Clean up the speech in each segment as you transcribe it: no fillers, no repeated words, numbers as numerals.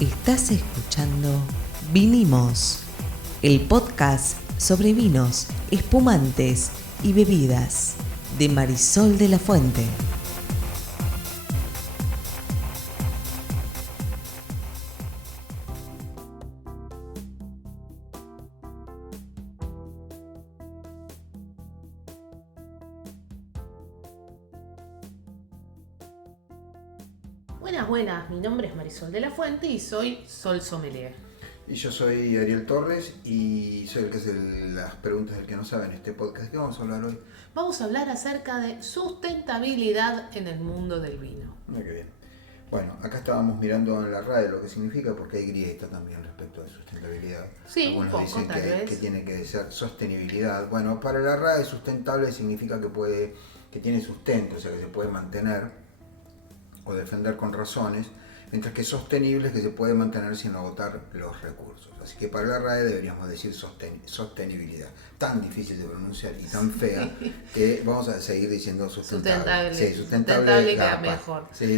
Estás escuchando Vinimos, el podcast sobre vinos, espumantes y bebidas de Marisol de la Fuente. Buenas, mi nombre es Marisol de la Fuente y soy Sol Sommelier. Y yo soy Ariel Torres y soy el que hace las preguntas del que no sabe en este podcast. ¿Qué vamos a hablar hoy? Vamos a hablar acerca de sustentabilidad en el mundo del vino. Mira qué bien. Bueno, acá estábamos mirando en la RAE lo que significa, porque hay grieta también respecto de sustentabilidad. Sí, algunos un poco, dicen tal vez. que tiene que ser sostenibilidad. Bueno, para la RAE sustentable significa que tiene sustento, o sea que se puede mantener o defender con razones, mientras que sostenible es que se puede mantener sin agotar los recursos. Así que para la RAE deberíamos decir sostenibilidad. Tan difícil de pronunciar y tan fea que vamos a seguir diciendo sustentable. Sí, sustentable queda mejor. Sí,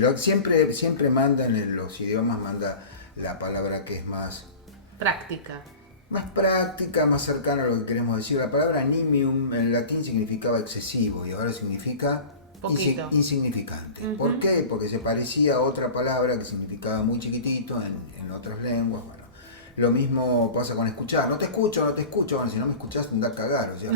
siempre manda en los idiomas, manda la palabra que es más práctica, más cercana a lo que queremos decir. La palabra nimium en latín significaba excesivo y ahora significa insignificante. Uh-huh. ¿Por qué? Porque se parecía a otra palabra que significaba muy chiquitito en otras lenguas. Bueno, lo mismo pasa con escuchar. No te escucho. Bueno, si no me escuchás, anda a cagar. O sea,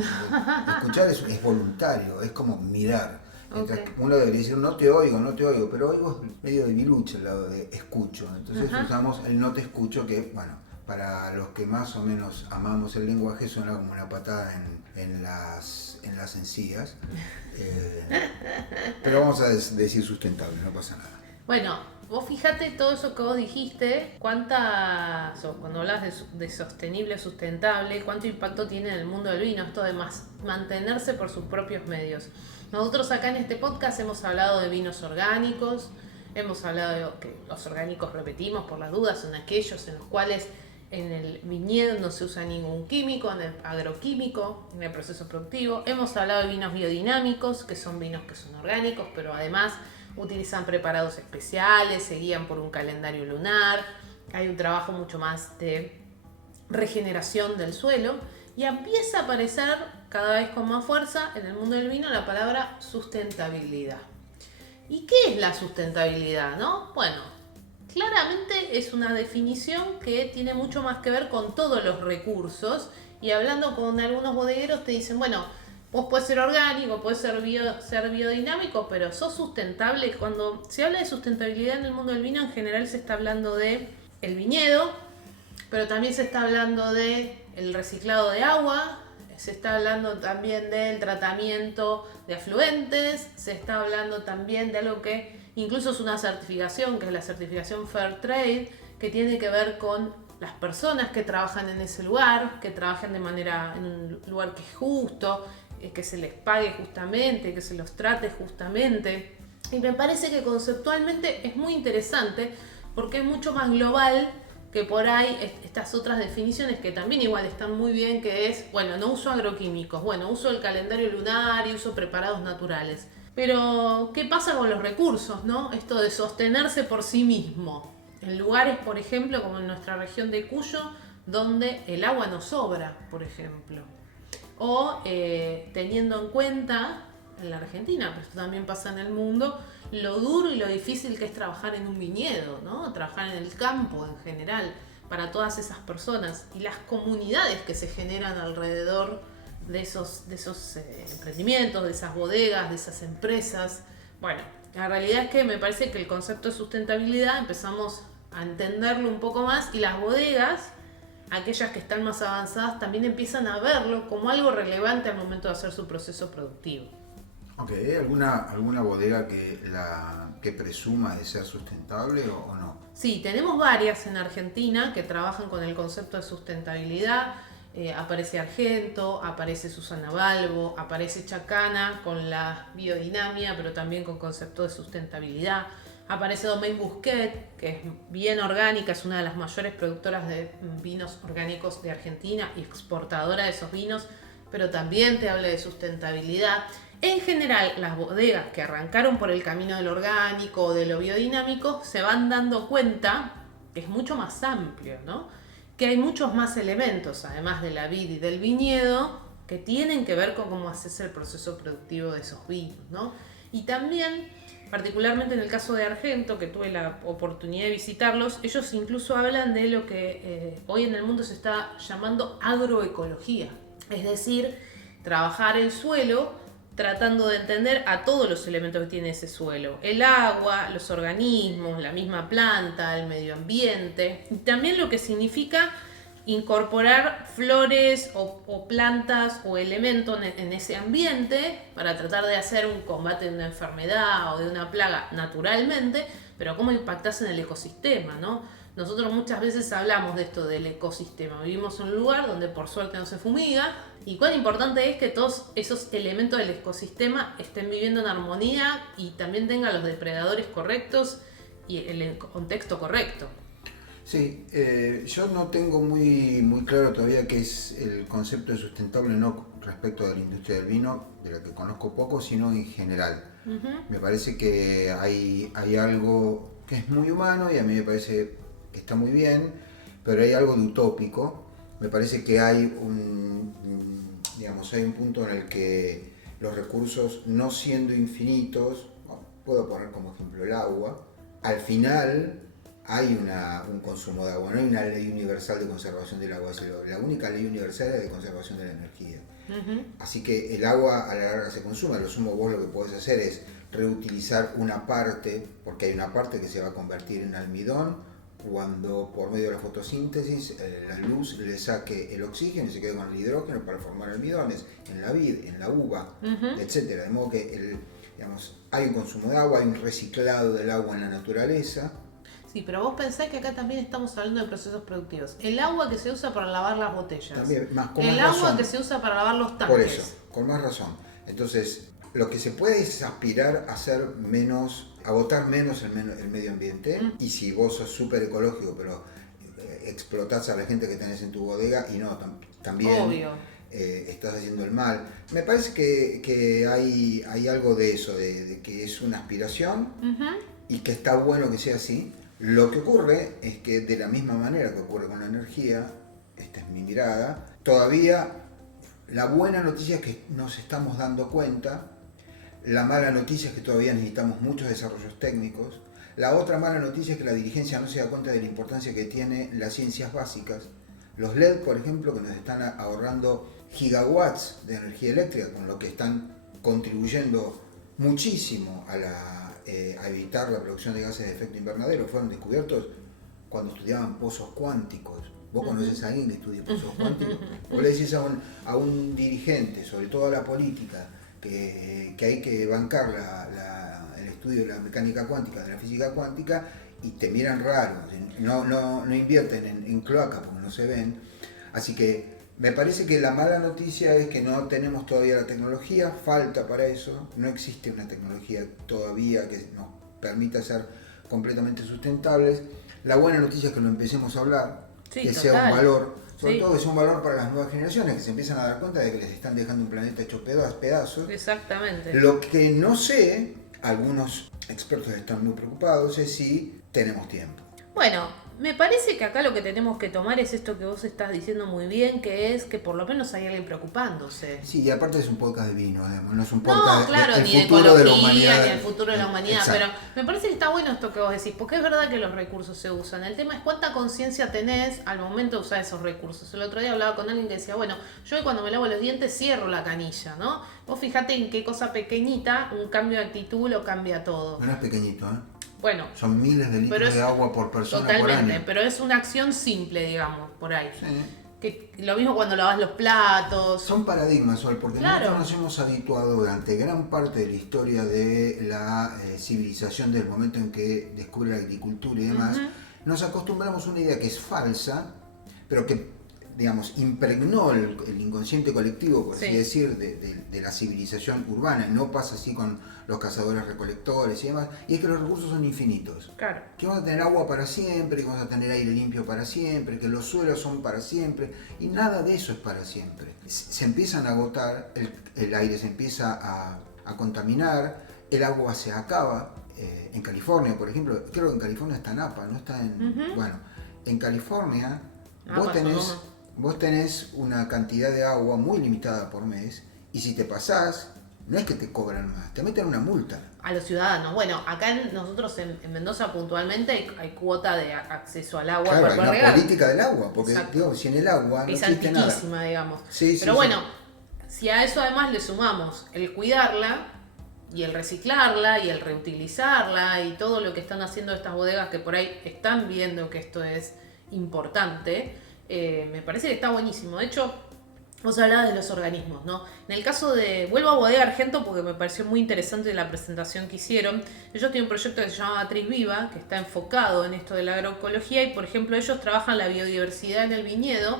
escuchar es voluntario, es como mirar. Mientras que uno debería decir no te oigo, pero oigo es medio de biluche al lado de escucho. Entonces usamos el no te escucho, que bueno, para los que más o menos amamos el lenguaje suena como una patada en las encías. Pero vamos a decir sustentable, no pasa nada. Bueno, vos fíjate todo eso que vos dijiste, cuando hablas de sostenible, sustentable, cuánto impacto tiene en el mundo del vino, esto de mantenerse por sus propios medios. Nosotros acá en este podcast hemos hablado de vinos orgánicos, hemos hablado de que los orgánicos, repetimos por las dudas, son aquellos en los cuales en el viñedo no se usa ningún químico, en el agroquímico, en el proceso productivo. Hemos hablado de vinos biodinámicos, que son vinos que son orgánicos, pero además utilizan preparados especiales, se guían por un calendario lunar, hay un trabajo mucho más de regeneración del suelo y empieza a aparecer cada vez con más fuerza en el mundo del vino la palabra sustentabilidad. ¿Y qué es la sustentabilidad, no? Bueno, claramente es una definición que tiene mucho más que ver con todos los recursos y hablando con algunos bodegueros te dicen, bueno, vos podés ser orgánico, podés ser biodinámico, pero sos sustentable. Cuando se habla de sustentabilidad en el mundo del vino, en general se está hablando de el viñedo, pero también se está hablando de el reciclado de agua, se está hablando también del tratamiento de afluentes, se está hablando también de algo que incluso es una certificación, que es la certificación Fair Trade, que tiene que ver con las personas que trabajan en ese lugar, que trabajan en un lugar que es justo, que se les pague justamente, que se los trate justamente. Y me parece que conceptualmente es muy interesante porque es mucho más global que por ahí estas otras definiciones que también igual están muy bien, que es, bueno, no uso agroquímicos, bueno, uso el calendario lunar y uso preparados naturales. Pero, ¿qué pasa con los recursos, no? Esto de sostenerse por sí mismo. En lugares, por ejemplo, como en nuestra región de Cuyo, donde el agua no sobra, por ejemplo. O teniendo en cuenta, en la Argentina, pero esto también pasa en el mundo, lo duro y lo difícil que es trabajar en un viñedo, ¿no? Trabajar en el campo en general, para todas esas personas. Y las comunidades que se generan alrededor de esos emprendimientos, de esas bodegas, de esas empresas. Bueno, la realidad es que me parece que el concepto de sustentabilidad empezamos a entenderlo un poco más y las bodegas, aquellas que están más avanzadas, también empiezan a verlo como algo relevante al momento de hacer su proceso productivo. Ok, ¿hay alguna bodega que presuma de ser sustentable o no? Sí, tenemos varias en Argentina que trabajan con el concepto de sustentabilidad. Aparece Argento, aparece Susana Balbo, aparece Chacana con la biodinamia, pero también con concepto de sustentabilidad. Aparece Domaine Bousquet, que es bien orgánica, es una de las mayores productoras de vinos orgánicos de Argentina y exportadora de esos vinos, pero también te habla de sustentabilidad. En general, las bodegas que arrancaron por el camino del orgánico o de lo biodinámico se van dando cuenta que es mucho más amplio, ¿no? Que hay muchos más elementos, además de la vid y del viñedo, que tienen que ver con cómo haces el proceso productivo de esos vinos, ¿no? Y también, particularmente en el caso de Argento, que tuve la oportunidad de visitarlos, ellos incluso hablan de lo que hoy en el mundo se está llamando agroecología, es decir, trabajar el suelo tratando de entender a todos los elementos que tiene ese suelo, el agua, los organismos, la misma planta, el medio ambiente, y también lo que significa incorporar flores o plantas o elementos en ese ambiente para tratar de hacer un combate de una enfermedad o de una plaga naturalmente, pero cómo impactas en el ecosistema, ¿no? Nosotros muchas veces hablamos de esto del ecosistema. Vivimos en un lugar donde por suerte no se fumiga, y cuán importante es que todos esos elementos del ecosistema estén viviendo en armonía y también tengan los depredadores correctos y el contexto correcto. Sí, yo no tengo muy claro todavía qué es el concepto de sustentable, no respecto de la industria del vino, de la que conozco poco, sino en general. Me parece que hay algo que es muy humano y a mí me parece que está muy bien, pero hay algo de utópico. Me parece que hay hay un punto en el que los recursos, no siendo infinitos, puedo poner como ejemplo el agua, al final hay un consumo de agua, no hay una ley universal de conservación del agua, la única ley universal es de conservación de la energía. Así que el agua a la larga se consume, a lo sumo vos lo que podés hacer es reutilizar una parte, porque hay una parte que se va a convertir en almidón, cuando por medio de la fotosíntesis la luz le saque el oxígeno y se quede con el hidrógeno para formar almidones en la vid, en la uva, etcétera. De modo que hay un consumo de agua, hay un reciclado del agua en la naturaleza. Sí, pero vos pensás que acá también estamos hablando de procesos productivos. El agua que se usa para lavar las botellas. También, el agua que se usa para lavar los tanques. Por eso, con más razón. Entonces, lo que se puede es aspirar a ser menos, agotar menos el medio ambiente. Y si vos sos súper ecológico, pero explotás a la gente que tenés en tu bodega, y no, también estás haciendo el mal. Me parece que hay algo de eso, de que es una aspiración y que está bueno que sea así. Lo que ocurre es que de la misma manera que ocurre con la energía, esta es mi mirada, todavía la buena noticia es que nos estamos dando cuenta, la mala noticia es que todavía necesitamos muchos desarrollos técnicos, la otra mala noticia es que la dirigencia no se da cuenta de la importancia que tienen las ciencias básicas, los LED, por ejemplo, que nos están ahorrando gigawatts de energía eléctrica, con lo que están contribuyendo muchísimo a evitar la producción de gases de efecto invernadero. Fueron descubiertos cuando estudiaban pozos cuánticos. Vos conocés a alguien que estudie pozos cuánticos. Vos le decís a un dirigente, sobre todo a la política, que hay que bancar el estudio de la mecánica cuántica, de la física cuántica, y te miran raro. No invierten en cloaca porque no se ven. Así que me parece que la mala noticia es que no tenemos todavía la tecnología, falta para eso, no existe una tecnología todavía que nos permita ser completamente sustentables. La buena noticia es que lo empecemos a hablar, que sea un valor, sobre todo que sea un valor para las nuevas generaciones, que se empiezan a dar cuenta de que les están dejando un planeta hecho pedazos. Exactamente. Lo que no sé, algunos expertos están muy preocupados, es si tenemos tiempo. Bueno, me parece que acá lo que tenemos que tomar es esto que vos estás diciendo muy bien, que es que por lo menos hay alguien preocupándose. Sí, y aparte es un podcast de vino, además, no es un podcast del ni futuro de la humanidad. Ni el futuro de la humanidad, Exacto. Pero me parece que está bueno esto que vos decís, porque es verdad que los recursos se usan. El tema es cuánta conciencia tenés al momento de usar esos recursos. El otro día hablaba con alguien que decía, bueno, yo cuando me lavo los dientes cierro la canilla, ¿no? Vos fijate en qué cosa pequeñita, un cambio de actitud lo cambia todo. No es pequeñito, ¿eh? Bueno, son miles de litros de agua por persona por año. Totalmente, pero es una acción simple, digamos, por ahí. Sí. Que lo mismo cuando lavas los platos. Son paradigmas, Sol, porque Claro. nosotros nos hemos habituado durante gran parte de la historia de la civilización, del momento en que descubre la agricultura y demás, nos acostumbramos a una idea que es falsa, pero que, digamos, impregnó el inconsciente colectivo, por así decir, de la civilización urbana. No pasa así con los cazadores recolectores y demás, y es que los recursos son infinitos. Claro. Que vamos a tener agua para siempre, que vamos a tener aire limpio para siempre, que los suelos son para siempre, y nada de eso es para siempre. Se empiezan a agotar, el aire se empieza a contaminar, el agua se acaba, en California, por ejemplo, creo que en California está Napa, no está en... Bueno, en California vos tenés una cantidad de agua muy limitada por mes y si te pasás, no es que te cobran más, te meten una multa. A los ciudadanos. Bueno, acá nosotros en Mendoza puntualmente hay cuota de acceso al agua. Claro, para hay una política del agua, porque digamos, si en el agua no es existe nada. antiquísima, digamos. Sí, pero bueno, si a eso además le sumamos el cuidarla y el reciclarla y el reutilizarla y todo lo que están haciendo estas bodegas que por ahí están viendo que esto es importante, me parece que está buenísimo. De hecho, vos hablabas de los organismos, ¿no? En el caso de... Vuelvo a Bodega Argento porque me pareció muy interesante la presentación que hicieron. Ellos tienen un proyecto que se llama Matriz Viva, que está enfocado en esto de la agroecología y, por ejemplo, ellos trabajan la biodiversidad en el viñedo.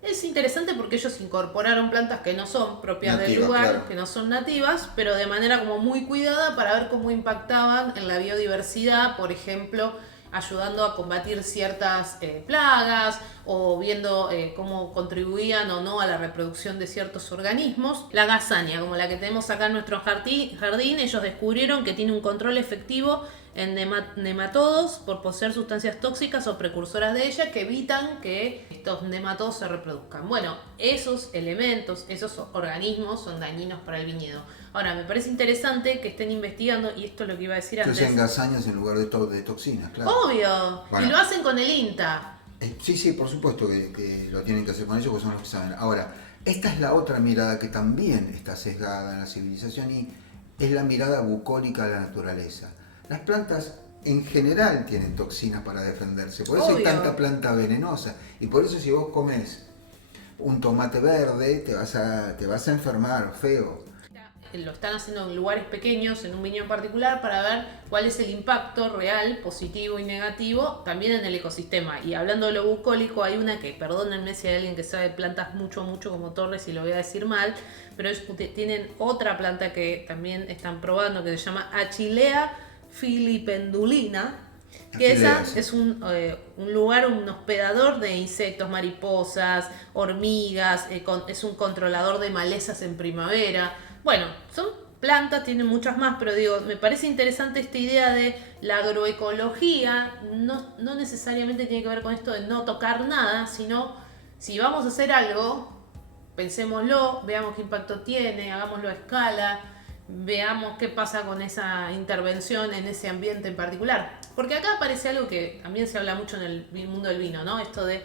Es interesante porque ellos incorporaron plantas que no son propias del lugar, claro, que no son nativas, pero de manera como muy cuidada para ver cómo impactaban en la biodiversidad, por ejemplo, ayudando a combatir ciertas plagas o viendo cómo contribuían o no a la reproducción de ciertos organismos. La gazaña, como la que tenemos acá en nuestro jardín, ellos descubrieron que tiene un control efectivo en nematodos por poseer sustancias tóxicas o precursoras de ella que evitan que estos nematodos se reproduzcan. Bueno, esos elementos, esos organismos son dañinos para el viñedo. Ahora, me parece interesante que estén investigando, y esto es lo que iba a decir antes. Entonces, gazañas en lugar de toxinas, claro. Obvio, bueno, y lo hacen con el INTA. Sí, por supuesto que lo tienen que hacer con ellos porque son los que saben. Ahora, esta es la otra mirada que también está sesgada en la civilización y es la mirada bucólica de la naturaleza. Las plantas en general tienen toxinas para defenderse, por eso hay tanta planta venenosa y por eso si vos comes un tomate verde te vas a enfermar feo. Lo están haciendo en lugares pequeños, en un viñedo en particular, para ver cuál es el impacto real, positivo y negativo, también en el ecosistema. Y hablando de lo bucólico, hay una que, perdónenme si hay alguien que sabe plantas mucho como Torres y lo voy a decir mal, pero ellos tienen otra planta que también están probando que se llama Achillea filipendulina, que esa es un lugar, un hospedador de insectos, mariposas, hormigas, es un controlador de malezas en primavera. Bueno, son plantas, tienen muchas más, pero digo, me parece interesante esta idea de la agroecología, no necesariamente tiene que ver con esto de no tocar nada, sino si vamos a hacer algo, pensémoslo, veamos qué impacto tiene, hagámoslo a escala, veamos qué pasa con esa intervención en ese ambiente en particular. Porque acá aparece algo que también se habla mucho en el mundo del vino, ¿no? Esto de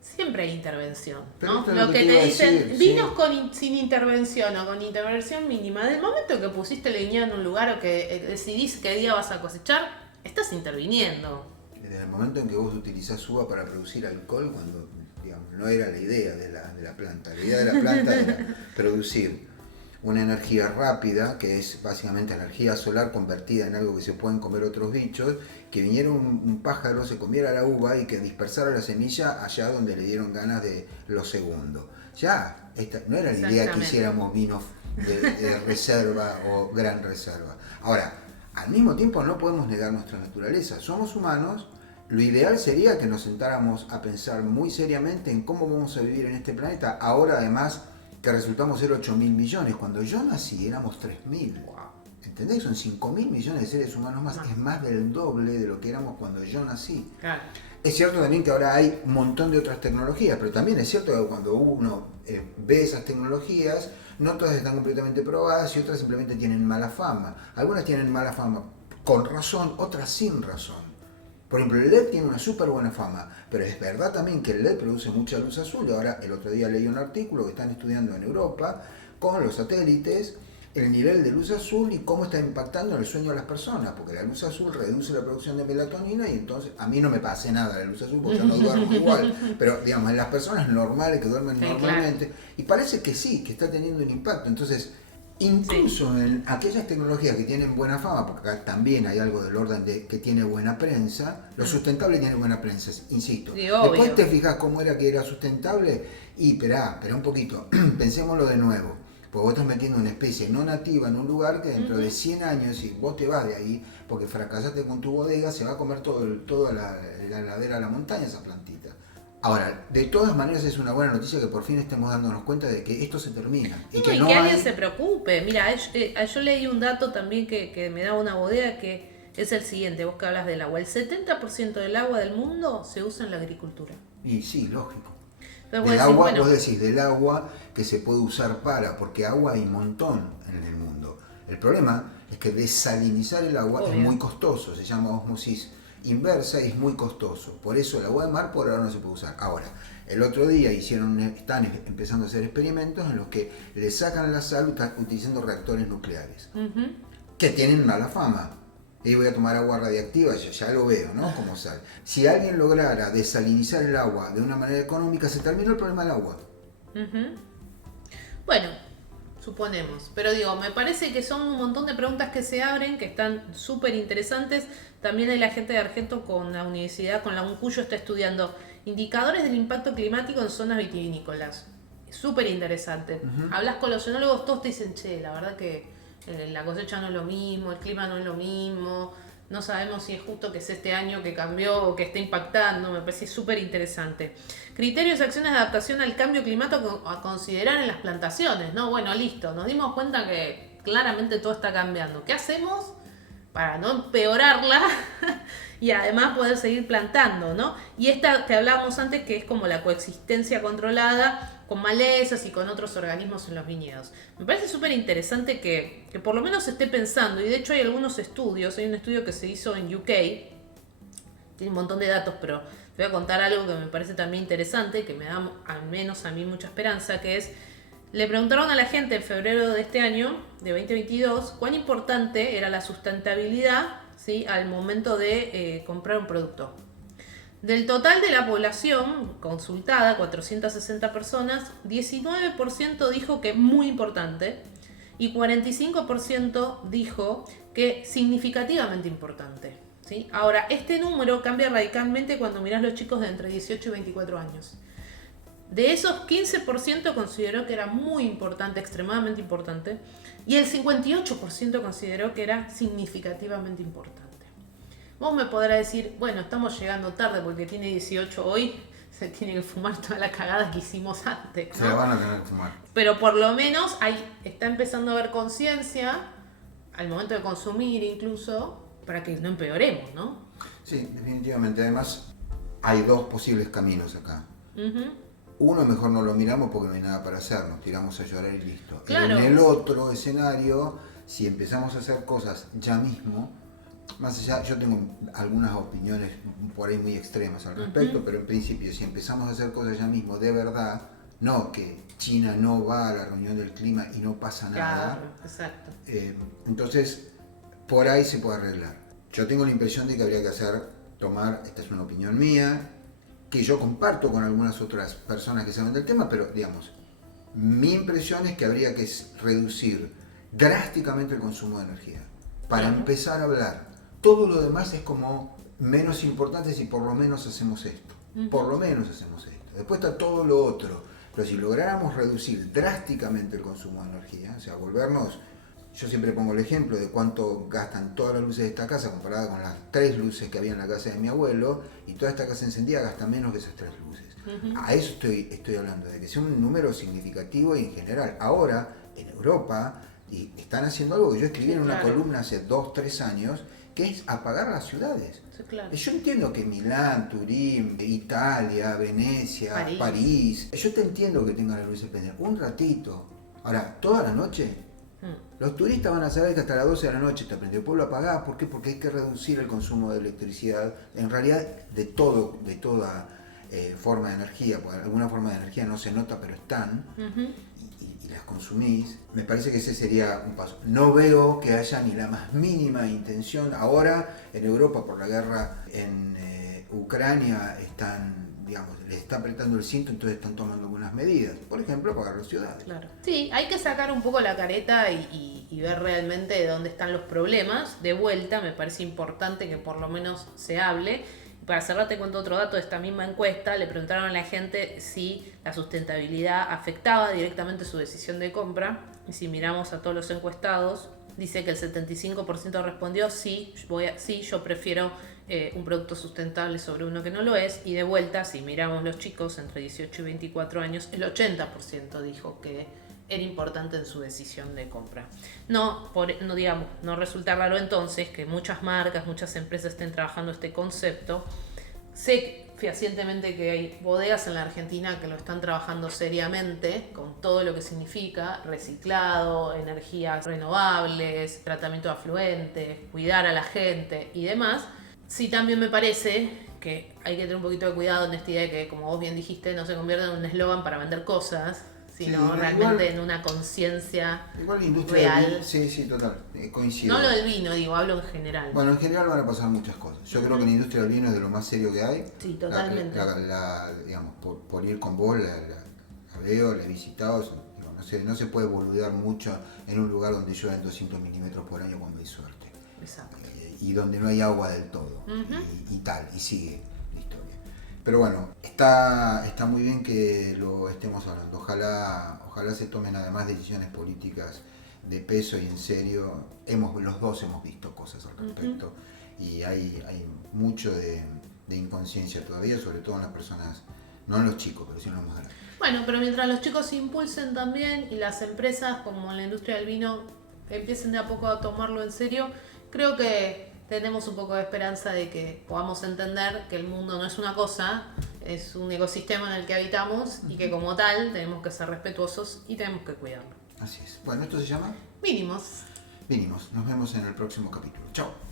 siempre hay intervención, ¿no? Lo que te dicen, vinos sin intervención o con intervención mínima. Del momento que pusiste el viñedo en un lugar o que decidís qué día vas a cosechar, estás interviniendo. Desde el momento en que vos utilizás uva para producir alcohol, cuando digamos, no era la idea de la planta. La idea de la planta era producir una energía rápida, que es básicamente energía solar convertida en algo que se pueden comer otros bichos, que viniera un pájaro, se comiera la uva y que dispersara la semilla allá donde le dieron ganas de lo segundo. Ya, esta no era la idea que hiciéramos vinos de reserva o gran reserva. Ahora, al mismo tiempo no podemos negar nuestra naturaleza. Somos humanos, lo ideal sería que nos sentáramos a pensar muy seriamente en cómo vamos a vivir en este planeta. Ahora además que resultamos ser 8.000 millones. Cuando yo nací éramos 3.000. ¿Entendés? Son 5.000 millones de seres humanos más. Es más del doble de lo que éramos cuando yo nací. Claro. Es cierto también que ahora hay un montón de otras tecnologías, pero también es cierto que cuando uno ve esas tecnologías, no todas están completamente probadas y otras simplemente tienen mala fama. Algunas tienen mala fama con razón, otras sin razón. Por ejemplo, el LED tiene una súper buena fama, pero es verdad también que el LED produce mucha luz azul. Ahora, el otro día leí un artículo que están estudiando en Europa con los satélites el nivel de luz azul y cómo está impactando en el sueño de las personas, porque la luz azul reduce la producción de melatonina y entonces a mí no me pasa nada la luz azul porque yo no duermo igual, pero digamos en las personas normales que duermen normalmente, claro. Y parece que sí, que está teniendo un impacto. Entonces, incluso en aquellas tecnologías que tienen buena fama, porque acá también hay algo del orden de que tiene buena prensa, lo sustentable tiene buena prensa, insisto. Sí, después te fijas cómo era que era sustentable y espera un poquito, pensémoslo de nuevo. Porque vos estás metiendo una especie no nativa en un lugar que dentro de 100 años, si vos te vas de ahí porque fracasaste con tu bodega, se va a comer toda la ladera de la montaña esa plantita. Ahora, de todas maneras es una buena noticia que por fin estemos dándonos cuenta de que esto se termina. Y que alguien se preocupe. Mira, yo leí un dato también que me da una bodega que es el siguiente, vos que hablas del agua. El 70% del agua del mundo se usa en la agricultura. Y sí, lógico. Entonces, Del vos decís, agua, bueno, vos decís, del agua que se puede usar porque agua hay un montón en el mundo. El problema es que desalinizar el agua obvio, es muy costoso, se llama ósmosis inversa y es muy costoso. Por eso el agua de mar por ahora no se puede usar. Ahora, el otro día están empezando a hacer experimentos en los que le sacan la sal utilizando reactores nucleares, que tienen mala fama. Y voy a tomar agua radiactiva, yo ya lo veo, ¿no? Como sal. Si alguien lograra desalinizar el agua de una manera económica, se terminó el problema del agua. Bueno, suponemos. Pero digo, me parece que son un montón de preguntas que se abren, que están súper interesantes. También hay la gente de Argento con la universidad, con la UNCUYO, está estudiando indicadores del impacto climático en zonas vitivinícolas. Súper interesante. Hablas con los enólogos, todos te dicen, che, la verdad que la cosecha no es lo mismo, el clima no es lo mismo, no sabemos si es justo que es este año que cambió o que está impactando, me parece súper interesante. Criterios y acciones de adaptación al cambio climático a considerar en las plantaciones, ¿no? Bueno, listo, nos dimos cuenta que claramente todo está cambiando. ¿Qué hacemos para no empeorarla y además poder seguir plantando, ¿no? Y esta que hablábamos antes, que es como la coexistencia controlada con malezas y con otros organismos en los viñedos. Me parece súper interesante que por lo menos se esté pensando, y de hecho hay algunos estudios, hay un estudio que se hizo en UK, tiene un montón de datos, pero te voy a contar algo que me parece también interesante, que me da al menos a mí mucha esperanza, que es, le preguntaron a la gente en febrero de este año, de 2022, cuán importante era la sustentabilidad, ¿sí?, al momento de comprar un producto. Del total de la población consultada, 460 personas, 19% dijo que muy importante y 45% dijo que significativamente importante, ¿sí? Ahora, este número cambia radicalmente cuando mirás los chicos de entre 18 y 24 años. De esos, 15% consideró que era muy importante, extremadamente importante, y el 58% consideró que era significativamente importante. Vos me podrás decir, bueno, estamos llegando tarde porque tiene 18 hoy, se tiene que fumar toda la cagada que hicimos antes, ¿no? Se la van a tener que fumar. Pero por lo menos está empezando a haber conciencia, al momento de consumir incluso, para que no empeoremos, ¿no? Sí, definitivamente. Además, hay dos posibles caminos acá. Uno, mejor no lo miramos porque no hay nada para hacer, nos tiramos a llorar y listo. Claro. En el otro escenario, si empezamos a hacer cosas ya mismo, más allá, yo tengo algunas opiniones por ahí muy extremas al respecto, pero en principio, si empezamos a hacer cosas ya mismo de verdad, no que China no va a la reunión del clima y no pasa nada. Claro, exacto. Entonces, por ahí se puede arreglar. Yo tengo la impresión de que habría que tomar, esta es una opinión mía, que yo comparto con algunas otras personas que saben del tema, pero digamos, mi impresión es que habría que reducir drásticamente el consumo de energía para empezar a hablar. Todo lo demás es como menos importante si por lo menos hacemos esto. Por lo menos hacemos esto. Después está todo lo otro. Pero si lográramos reducir drásticamente el consumo de energía, o sea, volvernos... Yo siempre pongo el ejemplo de cuánto gastan todas las luces de esta casa comparada con las 3 luces que había en la casa de mi abuelo, y toda esta casa encendida gasta menos que esas 3 luces. A eso estoy hablando, de que sea un número significativo y en general. Ahora, en Europa, y están haciendo algo que yo escribí en una columna hace 2-3 años, que es apagar las ciudades. Sí, claro. Yo entiendo que Milán, Turín, Italia, Venecia, París, yo te entiendo que tengan las luces prendidas, un ratito. Ahora, toda la noche, los turistas van a saber que hasta las 12 de la noche está prendido el pueblo apagado. ¿Por qué? Porque hay que reducir el consumo de electricidad, en realidad de toda forma de energía, porque alguna forma de energía no se nota, pero están. Y las consumís. Me parece que ese sería un paso. No veo que haya ni la más mínima intención. Ahora en Europa, por la guerra en Ucrania, les está apretando el cinto, entonces están tomando algunas medidas. Por ejemplo, apagar las ciudades. Claro. Sí, hay que sacar un poco la careta y ver realmente dónde están los problemas. De vuelta, me parece importante que por lo menos se hable. Para cerrar te cuento otro dato de esta misma encuesta. Le preguntaron a la gente si la sustentabilidad afectaba directamente su decisión de compra. Y si miramos a todos los encuestados, dice que el 75% respondió sí, yo prefiero un producto sustentable sobre uno que no lo es. Y de vuelta, si miramos los chicos entre 18 y 24 años, el 80% dijo que era importante en su decisión de compra. No resulta raro entonces que muchas marcas, muchas empresas estén trabajando este concepto. Sé fehacientemente que hay bodegas en la Argentina que lo están trabajando seriamente, con todo lo que significa reciclado, energías renovables, tratamiento de afluentes, cuidar a la gente y demás. Sí, también me parece que hay que tener un poquito de cuidado en esta idea de que, como vos bien dijiste, no se convierta en un eslogan para vender cosas, sino realmente en una conciencia real. Sí, total, coincido. No lo del vino, hablo en general. Bueno, en general van a pasar muchas cosas. Yo creo que la industria del vino es de lo más serio que hay. Sí, totalmente. Digamos, por ir con vos, la veo, la he visitado. No se puede boludear mucho en un lugar donde llueven 200 milímetros por año cuando hay suerte. Exacto. Y donde no hay agua del todo. Y sigue la historia. Pero bueno, está muy bien que lo estemos hablando. Ojalá se tomen además decisiones políticas de peso y en serio. Los dos hemos visto cosas al respecto y hay mucho de inconsciencia todavía, sobre todo en las personas, no en los chicos, pero sí en los más grandes. Bueno, pero mientras los chicos se impulsen también y las empresas como la industria del vino empiecen de a poco a tomarlo en serio, creo que tenemos un poco de esperanza de que podamos entender que el mundo no es una cosa, es un ecosistema en el que habitamos y que como tal tenemos que ser respetuosos y tenemos que cuidarlo. Así es. Bueno, esto se llama Mínimos. Vinimos. Nos vemos en el próximo capítulo. Chao.